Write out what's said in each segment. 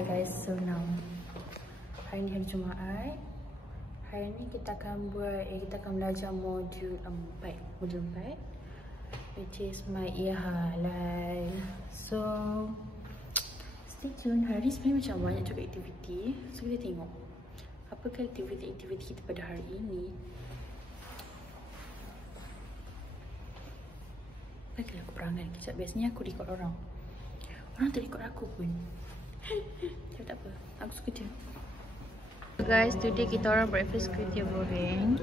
Hi guys, so now hari ni hari Jumaat. Hari ni kita akan belajar modul 4 which is my halal. So stay tune. Hari ni sebenarnya macam banyak juga aktiviti. So kita tengok apakah aktiviti kita pada hari ini. Baiklah aku perangai kejap. Biasanya aku record orang tak record aku pun. Tapi tak apa, aku suka je. Guys, today kita orang breakfast kuih goreng.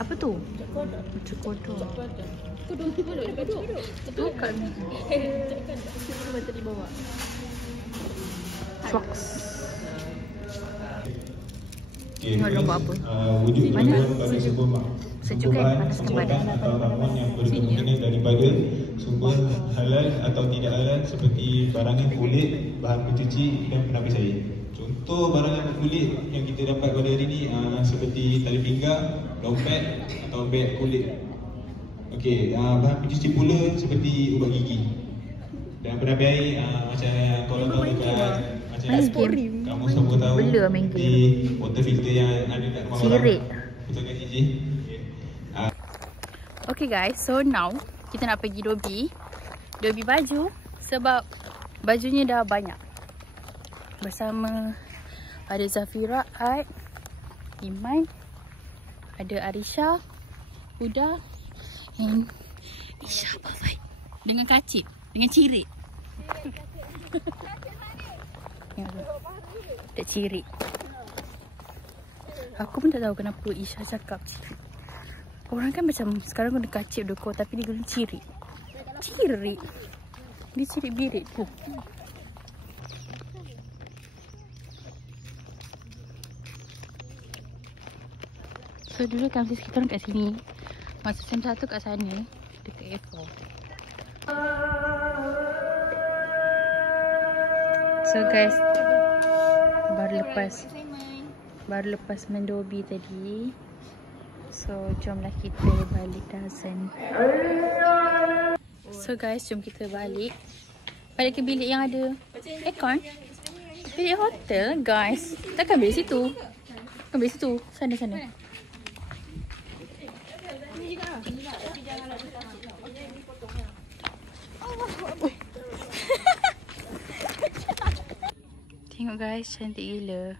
Apa tu? Cekodok. Bukan. Cuma tadi bawa. Shucks. Tengok dia buat apa. Mana? Sejuk kan? Panaskan badan. Atau ramuan yang berkemungkinan daripada sumber halal atau tidak halal seperti barangan kulit, bahan pencuci dan penapis air. Contoh barangan kulit yang kita dapat pada hari ini seperti tali pinggang, dompet atau beg kulit. Okey, bahan pencuci pula seperti ubat gigi. Dan penapis air macam korang tahu dekat macam kamu semua tahu di water filter yang ada kat rumah orang. Betul kan Gigi? Okay guys, so now kita nak pergi Dobi baju sebab bajunya dah banyak. Bersama ada Zafira, Aid, Iman, ada Arisha, Huda and Isha Bafai dengan kacip, dengan cirit. Tak cirit. Aku pun tak tahu kenapa Isha cakap cirit. Orang kan macam sekarang guna kacip doko tapi dia guna cirit. Cirit. Dia cirit birit tu. So dulu kampus kita orang kat sini. Masa SEM 1 kat sana dekat A4. So guys, baru lepas mendobi tadi. So jomlah kita balik Dazen. So guys, jom kita balik ke bilik yang ada aircon. Bilik hotel guys. Takkan bilik situ. Bukan bilik situ. Sana. Tengok guys, cantik gila.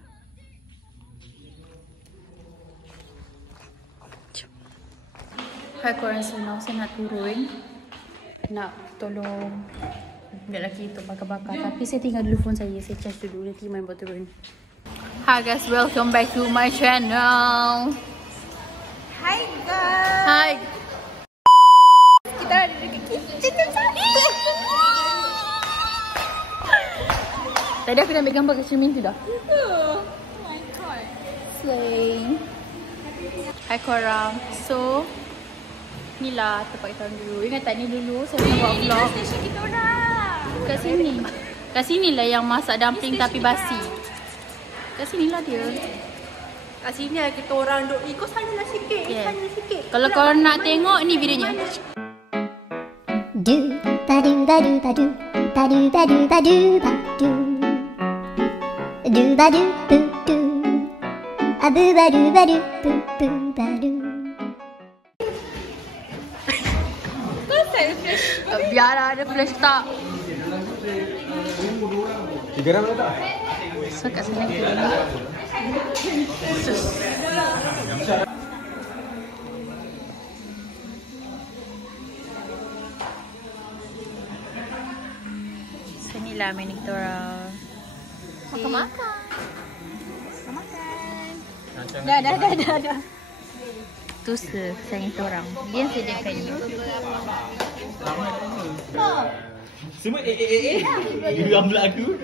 Hai korang semua, saya nak turun. Nak tolong biar lelaki tu bakar-bakar. Tapi saya tinggal dulu phone saya charge dulu. Nanti main buat turun. Hi guys, welcome back to my channel. Hi guys. Hi. Kita ada dekat kitchen tadi. Tadi aku dah ambil gambar kat cermin tu dah. Oh my god. Slay. Hai korang. So inilah tempat kita dulu. Ingat tak ni dulu saya pernah buat vlog. Station kita orang. Kat sini. Kat sinilah yang masak dumpling tapi basi. Kat sinilah dia. Kat sini kita orang duk ikut sana sikit. Yeah. Sana sikit. Kalau korang nak tengok ni videonya. Do ba do ba do ba do ba do ba do ba do ba do do ba do boo do a boo ba do ba do boo boo ba do. Biarlah ada flash tak. Garam tak? So kat sana kita ni. Sinilah menu kita orang. Makan. Dah. Tu sayang kita orang. Dia yang sediakan ni. Semua Geram pula aku.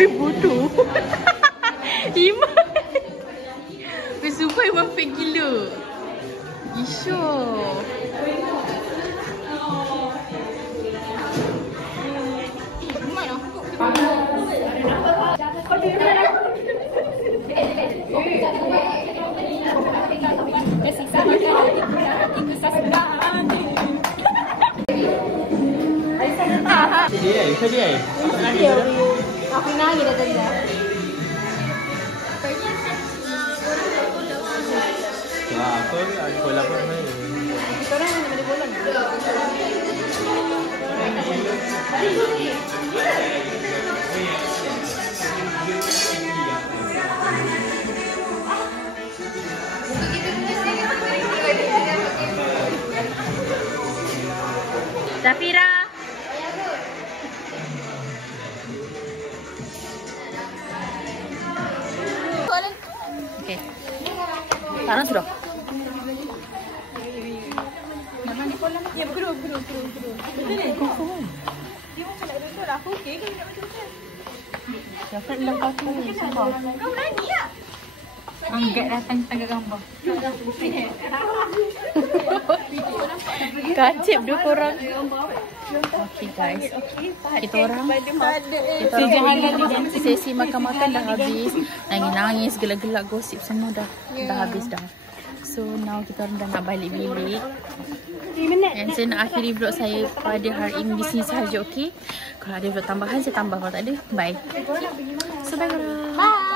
Bodoh. Iman. Sumpah Iman fake gila. Isyo. Mana? Sedih. Aku nangis dah tadi. Apa ni? Ada bola apa ni? Sekarang mana ada bola? Zafira. Okey. Panas sudah. Ya, bergerak. Betul ni? Dia macam nak betul. Aku okey ke nak betul? Dapat dalam kaki ni. Kau berani tak? Angkat datang tangga gambar. Kacip dia korang. Okay guys. Kita orang sesi makan-makan dah habis. Nangis-nangis, gelak-gelak, gosip semua dah habis dah. So now kita orang dah nak balik bilik. Dan saya nak akhiri vlog saya pada hari ini di sini sahaja, okey? Kalau ada vlog tambahan saya tambah, kalau tak ada bye. So bye korang. Bye.